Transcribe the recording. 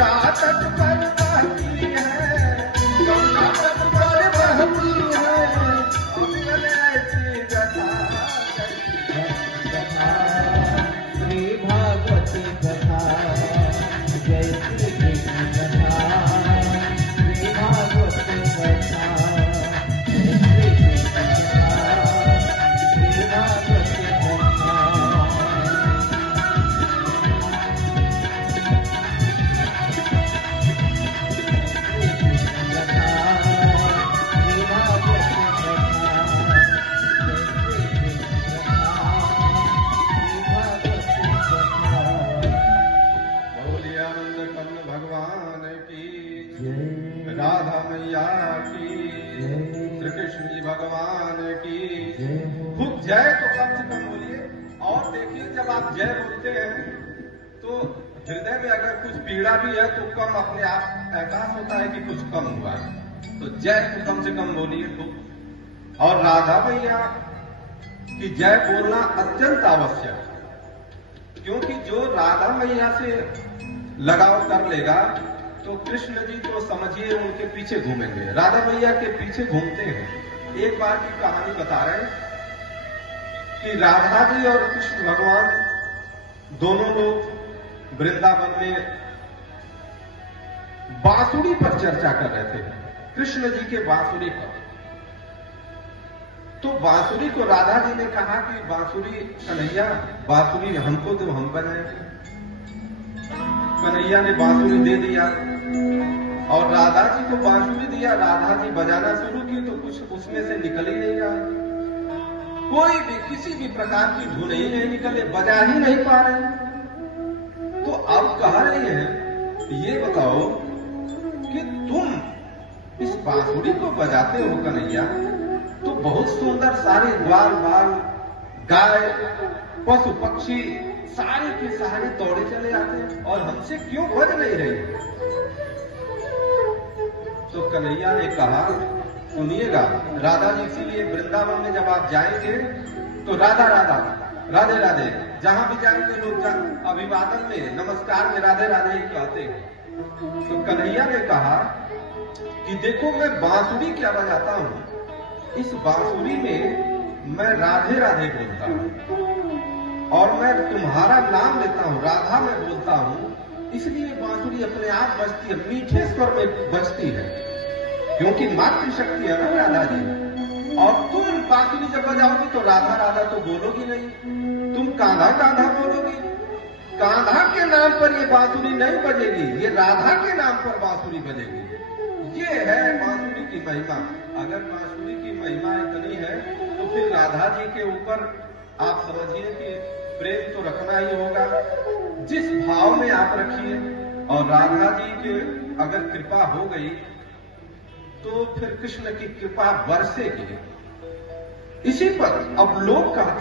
गंगा तट पर बहती है, गंगा तट पर बहती है, अविरल ऐसी कथा, श्री भागवती कथा, जय श्री कृष्ण कथा, श्री भागवती कथा, जय श्री कृष्ण कथा, श्री भागवती कथा। राधा मैया की, श्री कृष्ण जी भगवान की खूब जय तो कम से कम बोलिए। और देखिए जब आप जय बोलते हैं तो हृदय में अगर कुछ पीड़ा भी है तो कम अपने आप एहसास होता है कि कुछ कम हुआ है, तो जय तो कम से कम बोलिए खूब। और राधा मैया की जय बोलना अत्यंत आवश्यक है, क्योंकि जो राधा मैया से लगाव कर लेगा तो कृष्ण जी तो समझिए उनके पीछे घूमेंगे, राधा मैया के पीछे घूमते हैं। एक बार की कहानी बता रहे हैं कि राधा जी और कृष्ण भगवान दोनों लोग वृंदावन में बांसुरी पर चर्चा कर रहे थे, कृष्ण जी के बांसुरी पर। तो बांसुरी को राधा जी ने कहा कि बांसुरी कन्हैया, बांसुरी हमको तो हम बनाएंगे। कन्हैया ने बांसुरी दे दिया और राधा जी को बांसुरी दिया। राधा जी बजाना शुरू की तो कुछ उसमें से निकल ही नहीं रहा, कोई भी किसी भी प्रकार की धुन ही नहीं निकले, बजा ही नहीं पा रहे। तो अब कह रही हैं ये बताओ कि तुम इस बांसुरी को बजाते हो कन्हैया, तो बहुत सुंदर सारे ग्वाल बाल गाय पशु पक्षी सारे के सारे दौड़े चले आते हैं और हमसे क्यों बज नहीं रही? तो कन्हैया ने कहा सुनिएगा राधा जी, इसीलिए वृंदावन में जब आप जाएंगे तो राधा राधा राधे राधे जहां भी जाएंगे लोग अभिवादन में नमस्कार में राधे राधे ही कहते हैं। तो कन्हैया ने कहा कि देखो मैं बांसुरी क्या बजाता हूं, इस बांसुरी में मैं राधे राधे बोलता हूं और मैं तुम्हारा नाम लेता हूं, राधा में बोलता हूं, इसलिए बांसुरी अपने आप बजती है, मीठे स्वर में बजती है, क्योंकि मातृशक्ति है ना राधा जी। और तुम बांसुरी जब बजाओगी तो राधा राधा तो बोलोगी नहीं, तुम कान्हा कान्हा बोलोगी। कान्हा के नाम पर ये बांसुरी नहीं बजेगी, ये राधा के नाम पर बांसुरी बजेगी। ये है बांसुरी की महिमा। अगर बांसुरी की महिमा इतनी है तो फिर राधा जी के ऊपर आप समझिए कि प्रेम तो रखना ही होगा, जिस भाव में आप रखिए। और राधा जी के अगर कृपा हो गई तो फिर कृष्ण की कृपा बरसेगी। इसी पर अब लोग कहते